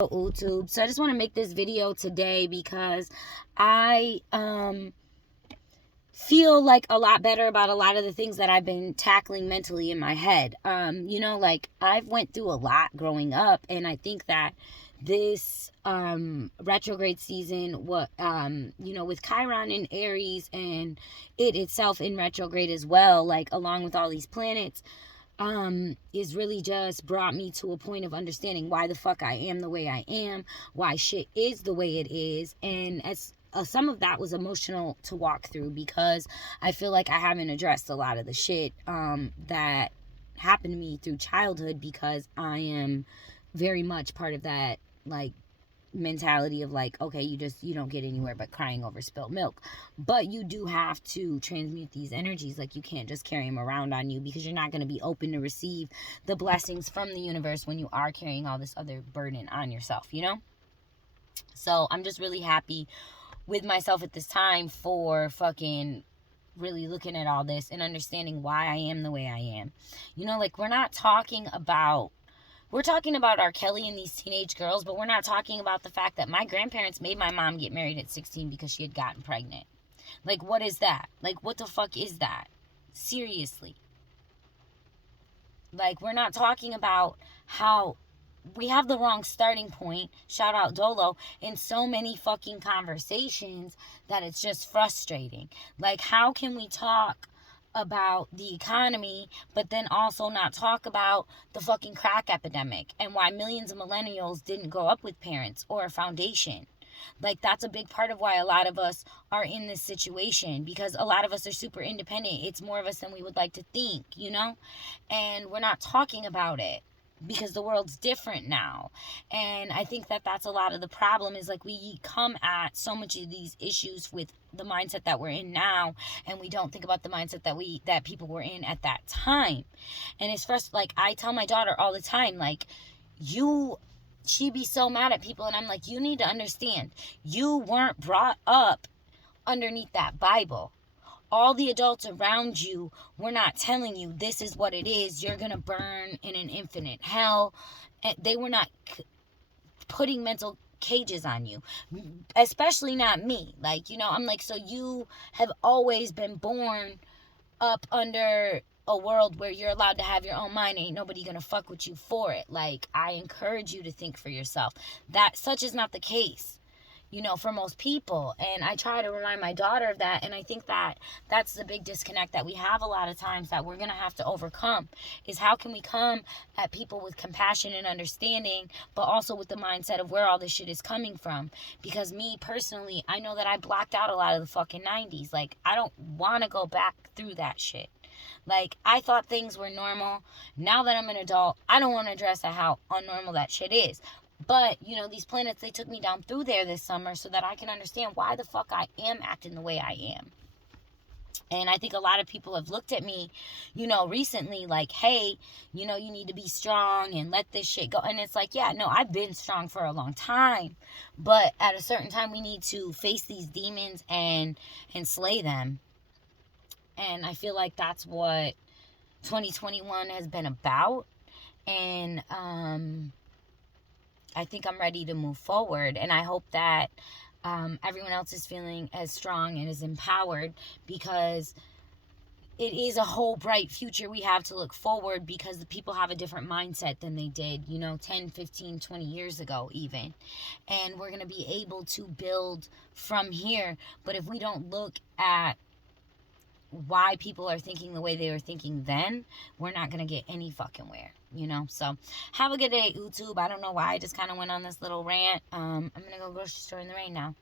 YouTube. So I just want to make this video today because I feel like a lot better about a lot of the things that I've been tackling mentally in my head. Like I've went through a lot growing up, and I think that this retrograde season, with Chiron in Aries and it itself in retrograde as well, like along with all these planets, is really just brought me to a point of understanding why the fuck I am the way I am, why shit is the way it is. And as some of that was emotional to walk through because I feel like I haven't addressed a lot of the shit that happened to me through childhood, because I am very much part of that, like, mentality of like, okay, you don't get anywhere but crying over spilt milk. But you do have to transmute these energies. Like, you can't just carry them around on you, because you're not going to be open to receive the blessings from the universe when you are carrying all this other burden on yourself, So I'm just really happy with myself at this time for fucking really looking at all this and understanding why I am the way I am. Like, we're talking about R. Kelly and these teenage girls, but we're not talking about the fact that my grandparents made my mom get married at 16 because she had gotten pregnant. Like, what is that? Like, what the fuck is that? Seriously. Like, we're not talking about how we have the wrong starting point, shout out Dolo, in so many fucking conversations that it's just frustrating. Like, how can we talk about the economy but then also not talk about the fucking crack epidemic and why millions of millennials didn't grow up with parents or a foundation? Like, that's a big part of why a lot of us are in this situation, because a lot of us are super independent. It's more of us than we would like to think, and we're not talking about it because the world's different now. And I think that that's a lot of the problem, is like we come at so much of these issues with the mindset that we're in now, and we don't think about the mindset that people were in at that time. And it's first, like, I tell my daughter all the time, like, she be so mad at people, and I'm like, you need to understand, you weren't brought up underneath that Bible. All the adults around you were not telling you this is what it is, you're gonna burn in an infinite hell. They were not putting mental cages on you, especially not me. Like, I'm like, so you have always been born up under a world where you're allowed to have your own mind. Ain't nobody gonna fuck with you for it. Like, I encourage you to think for yourself. That such is not the case, for most people. And I try to remind my daughter of that. And I think that that's the big disconnect that we have a lot of times, that we're going to have to overcome, is how can we come at people with compassion and understanding, but also with the mindset of where all this shit is coming from. Because me personally, I know that I blocked out a lot of the fucking 90s. Like, I don't want to go back through that shit. Like, I thought things were normal. Now that I'm an adult, I don't want to address how unnormal that shit is. But, these planets, they took me down through there this summer so that I can understand why the fuck I am acting the way I am. And I think a lot of people have looked at me, recently, like, hey, you need to be strong and let this shit go. And it's like, yeah, no, I've been strong for a long time. But at a certain time, we need to face these demons and slay them. And I feel like that's what 2021 has been about. And, I think I'm ready to move forward, and I hope that everyone else is feeling as strong and as empowered, because it is a whole bright future we have to look forward, because the people have a different mindset than they did, 10, 15, 20 years ago even. And we're going to be able to build from here. But if we don't look at why people are thinking the way they were thinking then, we're not going to get any fucking where, So have a good day, YouTube. I don't know why I just kind of went on this little rant. I'm going to go grocery store in the rain now.